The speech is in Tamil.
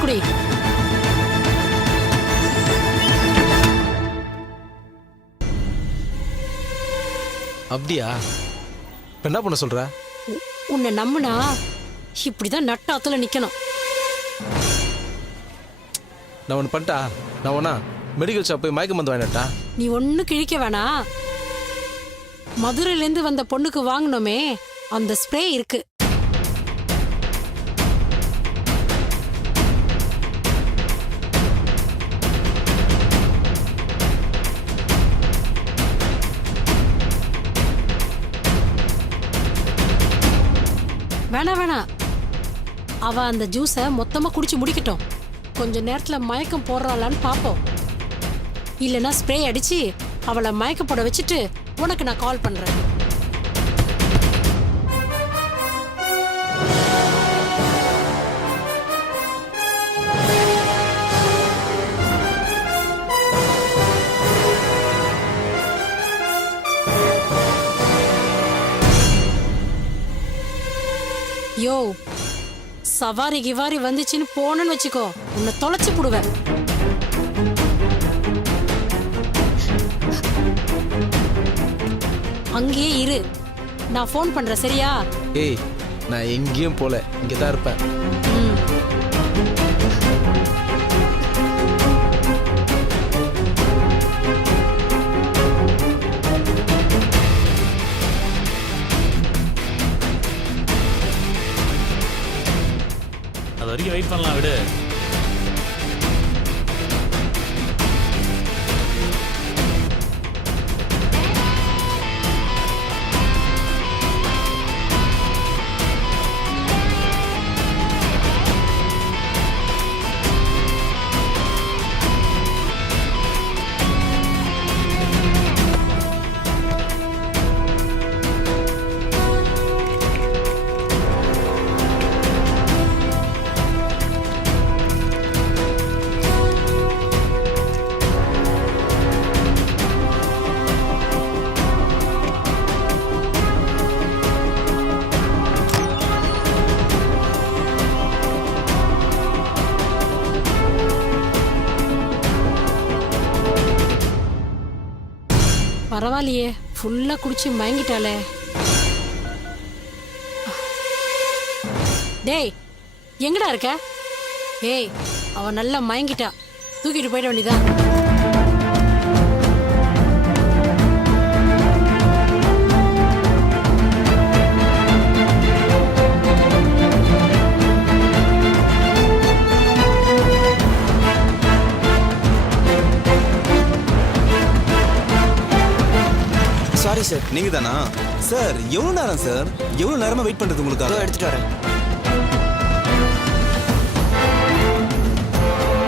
ஜூஸ் குடி. அப்படியா? என்ன பண்ண சொல்ற? உன்னை நம்புனா இப்படிதான் நட்டாத்துல நிக்கணும். நான் ஒன்று பண்ணிட்டா? நான் ஒன்னா மெடிக்கல் ஷாப் போய் மயக்க மருந்து வாங்கிட்டா? நீ ஒண்ணு கிழிக்க வேணாம். மதுரையில இருந்து வந்த பொண்ணுக்கு வாங்கினோமே அந்த ஸ்ப்ரே இருக்கு. வேணாம், அவ அந்த ஜூஸை மொத்தமா குடிச்சு முடிக்கட்டும். கொஞ்ச நேரத்துல மயக்கம் போடுறாளான்னு பாப்போம். இல்லைன்னா ஸ்ப்ரே அடிச்சு அவளை மயக்க போட வச்சுட்டு உனக்கு நான் கால் பண்றேன். யோ, சவாரி கிவாரி வந்துச்சுன்னு போனன்னு வச்சுக்கோ, உன்னை தொலைச்சு போடுவேன். அங்கேயே இரு, நான் ஃபோன் பண்றேன், சரியா? ஏய், நான் எங்கேயும் போல, இங்கதான் இருப்பேன். அது வரைக்கும் வெயிட் பண்ணலாம், விடு. பரவாயில்லையே, ஃபுல்லா குடிச்சு மயங்கிட்டாளே. டேய், எங்கடா இருக்க? ஏய், அவ நல்லா மயங்கிட்டா, தூக்கிட்டு போயிட வேண்டியதான். சாரி சார், நீங்க தானா? சார் எவ்வளவு நேரம் சார்? எவ்வளவு நேரமா வெயிட் பண்றது உங்களுக்காக? எடுத்துட்டு வரேன்.